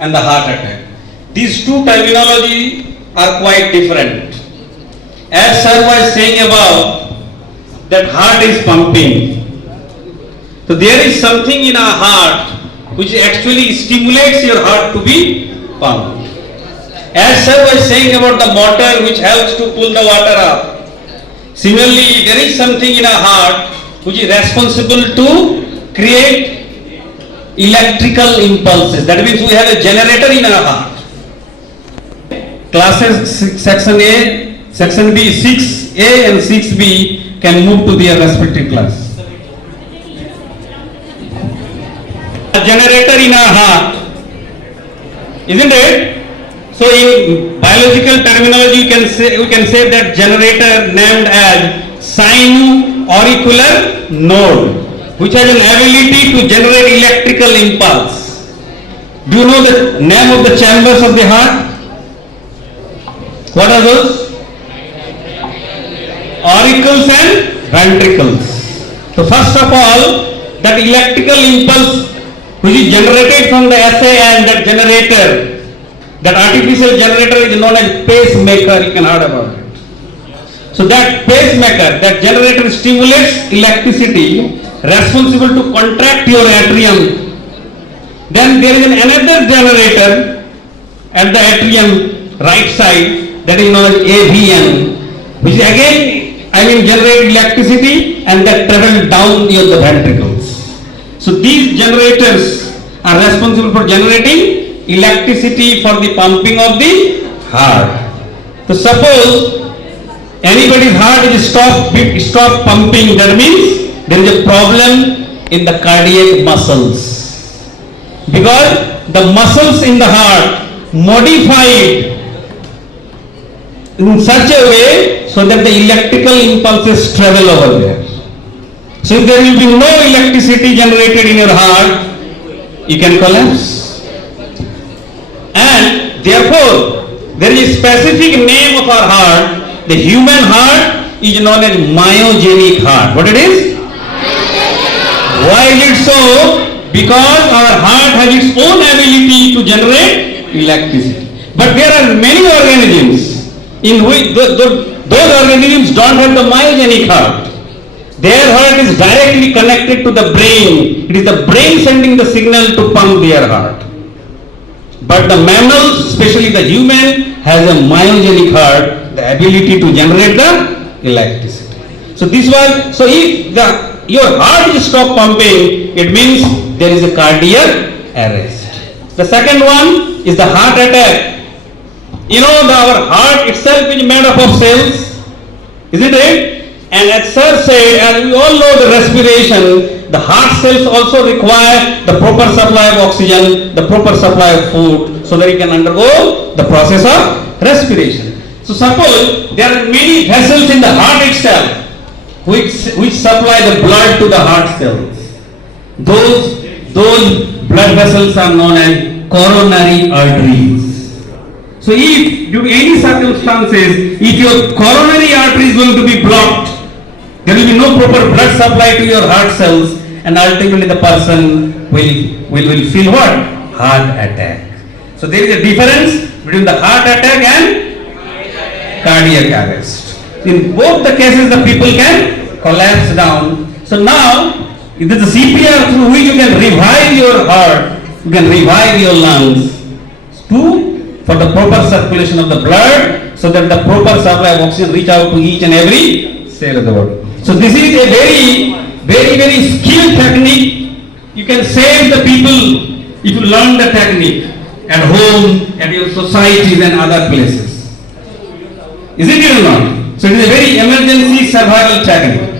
and the heart attack. These two terminology are quite different. As sir was saying above, that heart is pumping. So there is something in our heart which actually stimulates your heart to be pumped. As sir was saying about the motor which helps to pull the water up. Similarly, there is something in our heart which is responsible to create electrical impulses. That means we have a generator in our heart. Classes section A, section B, 6A and 6B can move to their respective class. A generator in our heart, isn't it? So in biological terminology, we can say that generator named as sino-auricular node, which has an ability to generate electrical impulse. Do you know the name of the chambers of the heart? What are those? Auricles and ventricles. So first of all, that electrical impulse which is generated from the SA and that generator, that artificial generator is known as pacemaker, you can heard about it. So that pacemaker, that generator stimulates electricity responsible to contract your atrium. Then there is another generator at the atrium right side that is known as AVN, which again generate electricity and that travel down near the ventricles. So these generators are responsible for generating electricity for the pumping of the heart. So suppose anybody's heart is stop pumping, that means there is a problem in the cardiac muscles, because the muscles in the heart modified in such a way so that the electrical impulses travel over there. So if there will be no electricity generated in your heart, you can collapse. And therefore, there is a specific name of our heart. The human heart is known as myogenic heart. What it is? Why is it so? Because our heart has its own ability to generate electricity. But there are many organisms in which those organisms don't have the myogenic heart. Their heart is directly connected to the brain. It is the brain sending the signal to pump their heart. But the mammals, especially the human, has a myogenic heart, the ability to generate the electricity. So if your heart is stop pumping, it means there is a cardiac arrest. The second one is the heart attack. You know, our heart itself is made up of cells, isn't it? And as sir said, as we all know the respiration, the heart cells also require the proper supply of oxygen, the proper supply of food, so that it can undergo the process of respiration. So suppose there are many vessels in the heart itself which supply the blood to the heart cells. Those blood vessels are known as coronary arteries. So if due to any circumstances, if your coronary artery is going to be blocked, there will be no proper blood supply to your heart cells, and ultimately the person will feel what? Heart attack. So there is a difference between the heart attack and cardiac arrest. In both the cases, the people can collapse down. So now, it is the CPR through which you can revive your heart, you can revive your lungs for the proper circulation of the blood, so that the proper supply of oxygen reach out to each and every cell of the body. So this is a very skilled technique. You can save the people if you learn the technique at home, at your societies and other places. Isn't it or not? So it is a very emergency survival technique.